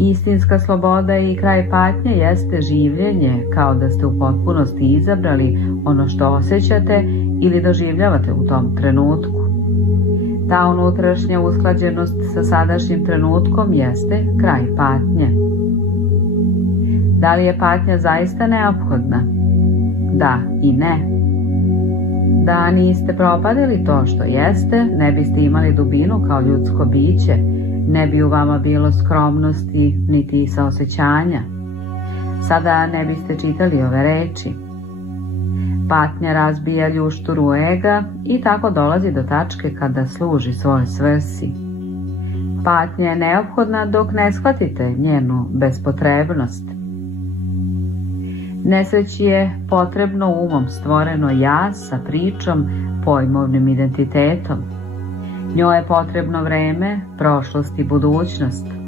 Istinska sloboda i kraj patnje jeste življenje kao da ste u potpunosti izabrali ono što osjećate ili doživljavate u tom trenutku. Ta unutrašnja usklađenost sa sadašnjim trenutkom jeste kraj patnje. Da li je patnja zaista neophodna? Da i ne. Da niste propadili to što jeste, ne biste imali dubinu kao ljudsko biće, ne bi u vama bilo skromnosti niti saosećanja. Sada ne biste čitali ove reči. Patnja razbija ljušturu ega i tako dolazi do tačke kada služi svojoj svrsi. Patnja je neophodna dok ne shvatite njenu bespotrebnost. Nesreći je potrebno umom stvoreno ja sa pričom, pojmovnim identitetom. Njoj je potrebno vreme, prošlost i budućnost.